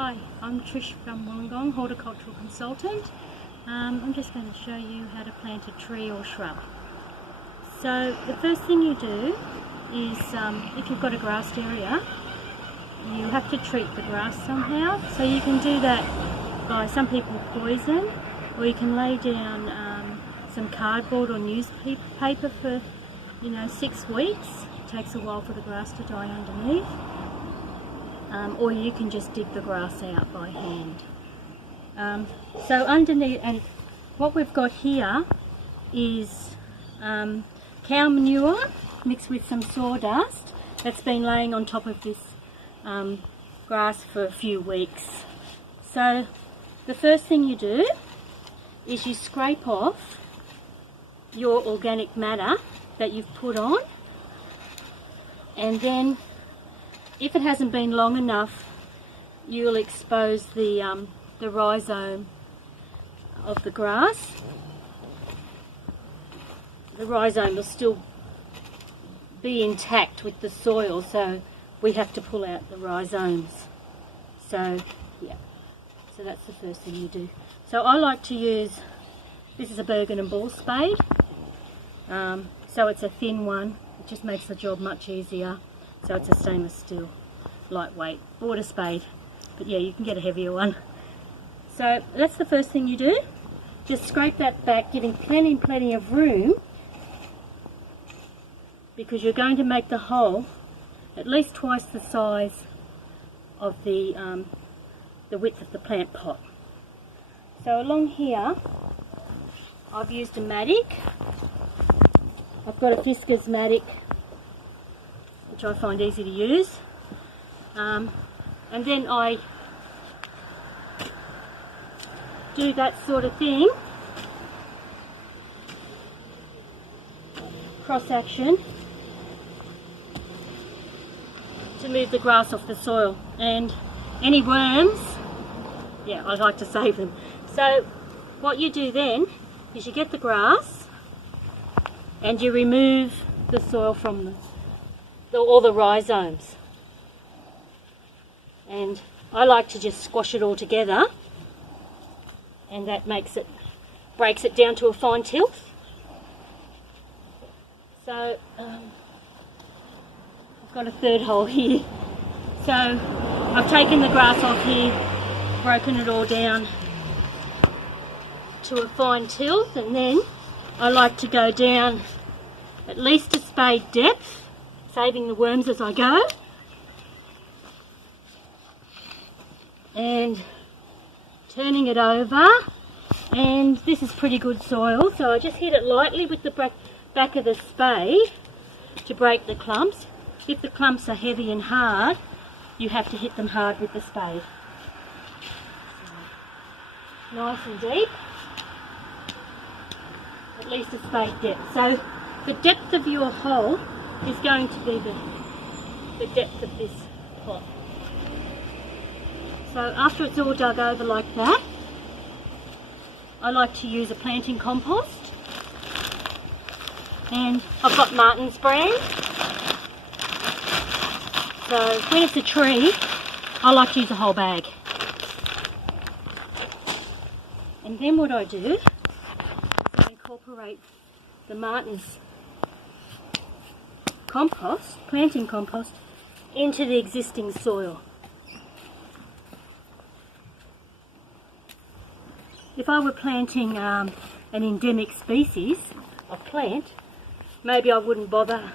Hi, I'm Trish from Gong, horticultural consultant. I'm just going to show you how to plant a tree or shrub. So the first thing you do is, if you've got a grassed area, you have to treat the grass somehow. So you can do that by, some people poison, or you can lay down some cardboard or newspaper for 6 weeks. It takes a while for the grass to die underneath. Or you can just dig the grass out by hand. So underneath, and what we've got here is cow manure mixed with some sawdust that's been laying on top of this grass for a few weeks. So the first thing you do is you scrape off your organic matter that you've put on, and then if it hasn't been long enough, you'll expose the rhizome of the grass. The rhizome will still be intact with the soil, so we have to pull out the rhizomes. So that's the first thing you do. So I like to use, this is a Bergen and Ball spade, so it's a thin one. It just makes the job much easier. So it's a stainless steel, lightweight water spade. But yeah, you can get a heavier one. So that's the first thing you do. Just scrape that back, giving plenty of room, because you're going to make the hole at least twice the size of the width of the plant pot. So along here, I've used a mattock. I've got a Disguard mattock, which I find easy to use, and then I do that sort of thing, cross action, to move the grass off the soil, and any worms, I like to save them. So what you do then is you get the grass and you remove the soil from all the rhizomes, and I like to just squash it all together, and that breaks it down to a fine tilth. So I've got a third hole here, so I've taken the grass off here, broken it all down to a fine tilth, and then I like to go down at least a spade depth, saving the worms as I go, and turning it over. And this is pretty good soil, so I just hit it lightly with the back of the spade to break the clumps. If the clumps are heavy and hard, you have to hit them hard with the spade. Nice and deep, at least a spade depth. So the depth of your hole is going to be the depth of this pot. So after it's all dug over like that, I like to use a planting compost, and I've got Martin's brand. So when it's a tree, I like to use a whole bag. And then what I do is I incorporate the Martin's compost, planting compost, into the existing soil. If I were planting an endemic species of plant, maybe I wouldn't bother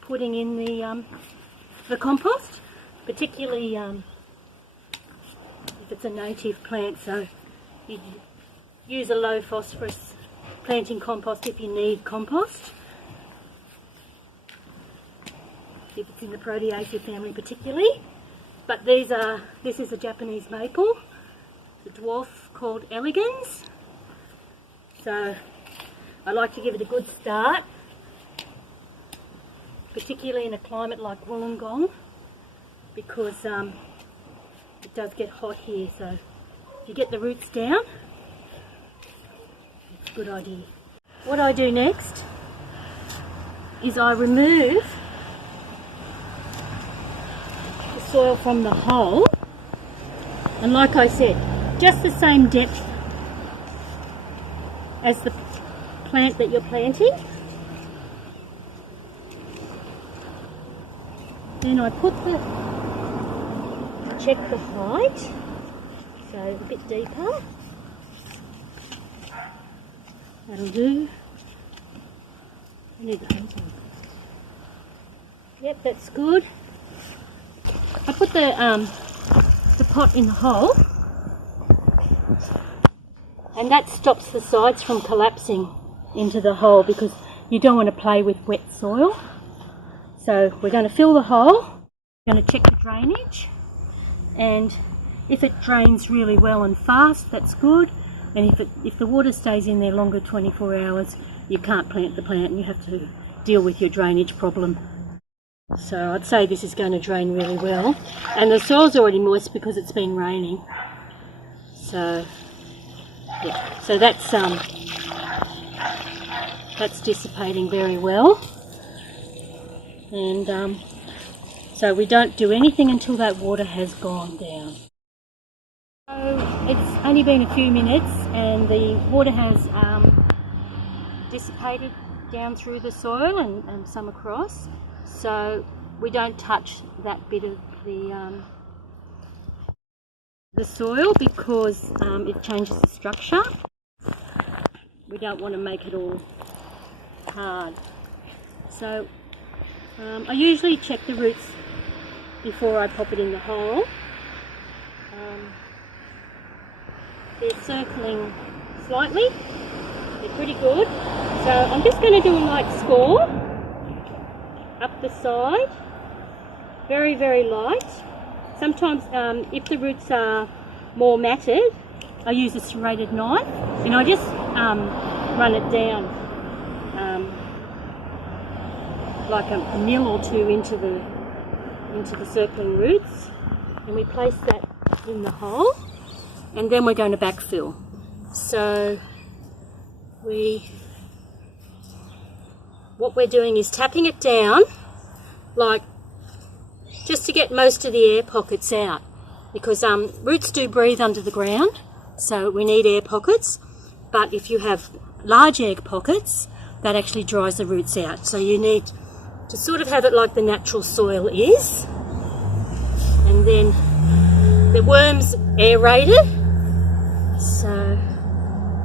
putting in the compost, particularly if it's a native plant. So you use a low phosphorus planting compost if you need compost, if it's in the Proteaceae family particularly. But this is a Japanese maple, the dwarf called elegans. So I like to give it a good start, particularly in a climate like Wollongong, because it does get hot here. So if you get the roots down, it's a good idea. What I do next is I remove the soil from the hole And like I said, just the same depth as the plant that you're planting. Then I check the height, so a bit deeper. That'll do. I need the painting. Yep, that's good. I put the pot in the hole, and that stops the sides from collapsing into the hole because you don't want to play with wet soil. So we're going to fill the hole, we're going to check the drainage, and if it drains really well and fast, that's good. And if the water stays in there longer, 24 hours, you can't plant the plant and you have to deal with your drainage problem. So I'd say this is going to drain really well. And the soil's already moist because it's been raining. So, yeah, so that's dissipating very well. And so we don't do anything until that water has gone down. So it's only been a few minutes and the water has dissipated down through the soil and some across. So we don't touch that bit of the soil because it changes the structure. We don't want to make it all hard. So I usually check the roots before I pop it in the hole. They're circling slightly, they're pretty good. So I'm just going to do a light score up the side, very, very light. Sometimes if the roots are more matted, I use a serrated knife and I just run it down like a mil or two into the circling roots, and we place that in the hole, and then we're going to backfill. So what we're doing is tapping it down, like just to get most of the air pockets out, because roots do breathe under the ground, so we need air pockets. But if you have large air pockets, that actually dries the roots out. So you need to sort of have it like the natural soil is, and then the worms aerated.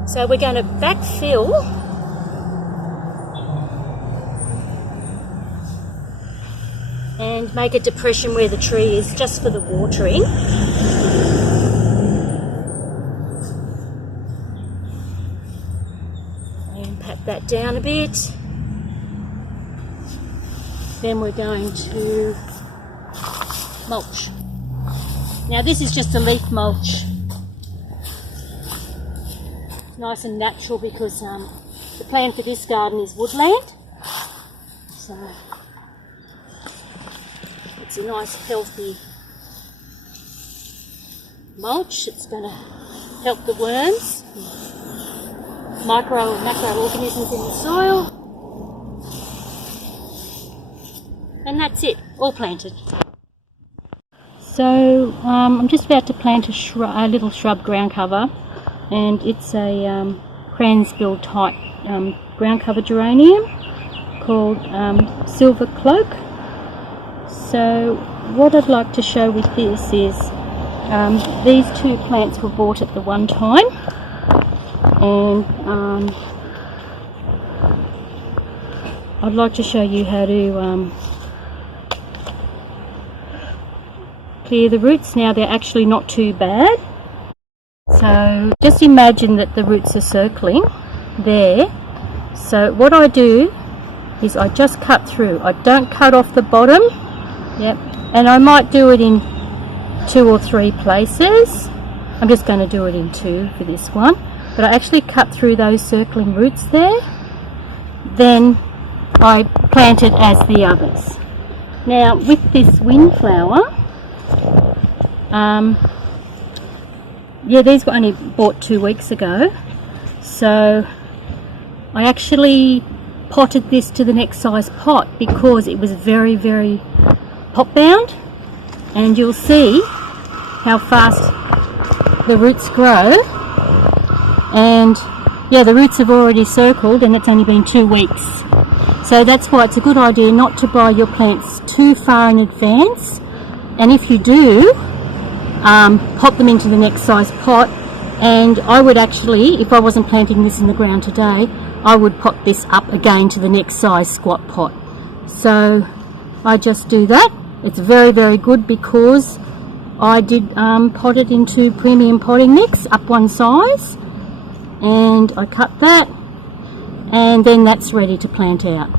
So we're going to backfill and make a depression where the tree is, just for the watering. And pat that down a bit. Then we're going to mulch. Now this is just a leaf mulch. It's nice and natural because the plan for this garden is woodland. So it's a nice healthy mulch. It's going to help the worms, micro and macroorganisms in the soil. And that's it, all planted. So I'm just about to plant a little shrub ground cover, and it's a cransbill type ground cover geranium called Silver Cloak. So what I'd like to show with this is these two plants were bought at the one time, and I'd like to show you how to clear the roots. Now they're actually not too bad. So just imagine that the roots are circling there. So what I do is I just cut through. I don't cut off the bottom. Yep. And I might do it in 2 or 3 places. I'm just going to do it in 2 for this one. But I actually cut through those circling roots there. Then I plant it as the others. Now with this windflower, yeah, these were only bought 2 weeks ago, so I actually potted this to the next size pot because it was very, very pot bound, and you'll see how fast the roots grow. And yeah, the roots have already circled and it's only been 2 weeks. So that's why it's a good idea not to buy your plants too far in advance. And if you do, pop them into the next size pot. And I would actually, if I wasn't planting this in the ground today, I would pot this up again to the next size squat pot. So I just do that. It's very, very good because I did pot it into premium potting mix up 1 size, and I cut that, and then that's ready to plant out.